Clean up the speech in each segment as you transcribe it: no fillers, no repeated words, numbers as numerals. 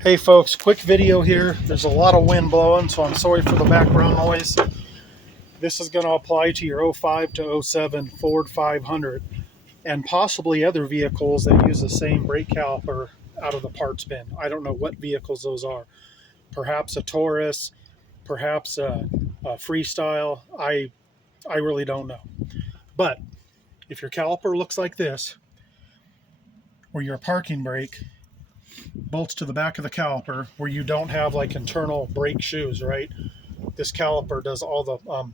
Hey folks, quick video here. There's a lot of wind blowing, so I'm sorry for the background noise. This is going to apply to your 05 to 07 Ford 500 and possibly other vehicles that use the same brake caliper out of the parts bin. I don't know what vehicles those are. Perhaps a Taurus, perhaps a Freestyle. I really don't know. But if your caliper looks like this, where your parking brake bolts to the back of the caliper, where you don't have like internal brake shoes, right? This caliper does all the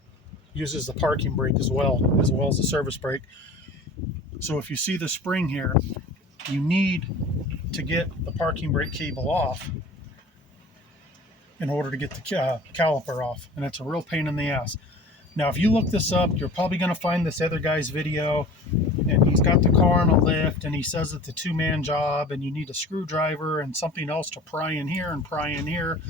uses the parking brake as well as the service brake. So if you see the spring here, you need to get the parking brake cable off in order to get the caliper off, and it's a real pain in the ass. Now, if you look this up, you're probably going to find this other guy's video, and he's got the car on a lift, and he says it's a two-man job, and you need a screwdriver and something else to pry in here and pry in here.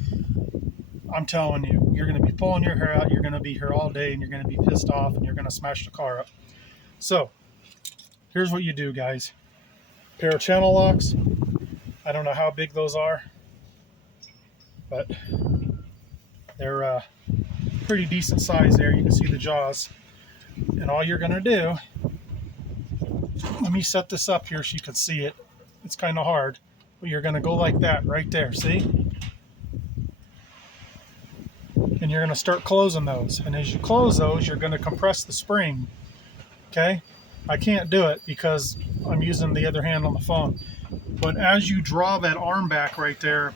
I'm telling you, you're going to be pulling your hair out, you're going to be here all day, and you're going to be pissed off, and you're going to smash the car up. So, here's what you do, guys. Pair of channel locks. I don't know how big those are, but they're pretty decent size there. You can see the jaws. And all you're going to do, let me set this up here so you can see it. It's kind of hard, but you're going to go like that right there, see? And you're going to start closing those. And as you close those, you're going to compress the spring, okay? I can't do it because I'm using the other hand on the phone. But as you draw that arm back right there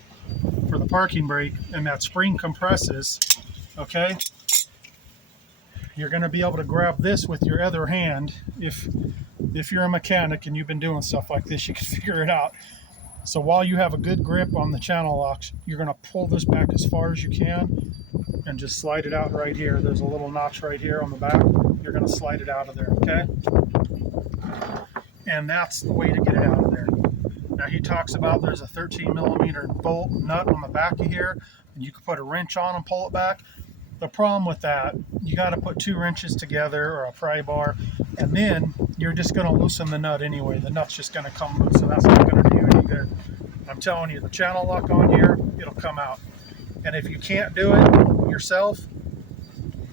for the parking brake and that spring compresses, okay, you're going to be able to grab this with your other hand. If you're a mechanic and you've been doing stuff like this, you can figure it out. So while you have a good grip on the channel locks, you're going to pull this back as far as you can and just slide it out right here. There's a little notch right here on the back. You're going to slide it out of there, okay? And that's the way to get it out of there. Now he talks about there's a 13 millimeter bolt nut on the back of here, and you can put a wrench on and pull it back. The problem with that, you got to put 2 wrenches together or a pry bar, and then you're just going to loosen the nut anyway. The nut's just going to come loose, so that's not going to do any good. I'm telling you, the channel lock on here, it'll come out. And if you can't do it yourself,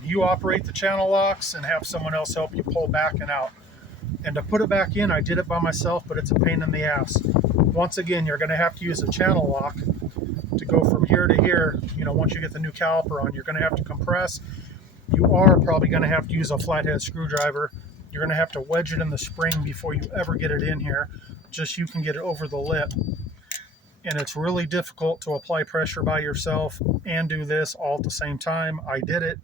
you operate the channel locks and have someone else help you pull back and out. And to put it back in, I did it by myself, but it's a pain in the ass. Once again, you're going to have to use a channel lock to go from here to here. You know, once you get the new caliper on, you're going to have to compress. You are probably going to have to use a flathead screwdriver. You're going to have to wedge it in the spring before you ever get it in here, just so you can get it over the lip. And it's really difficult to apply pressure by yourself and do this all at the same time. I did it.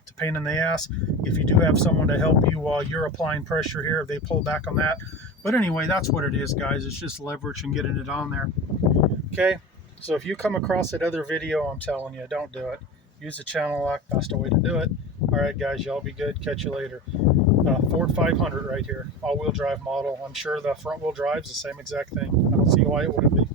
It's a pain in the ass. If you do have someone to help you while you're applying pressure here, they pull back on that. But anyway, that's what it is, guys. It's just leverage and getting it on there. Okay, so if you come across that other video, I'm telling you, don't do it. Use the channel lock. That's the way to do it. All right, guys, y'all be good. Catch you later. Ford 500 right here, all-wheel drive model. I'm sure the front-wheel drive is the same exact thing. I don't see why it wouldn't be.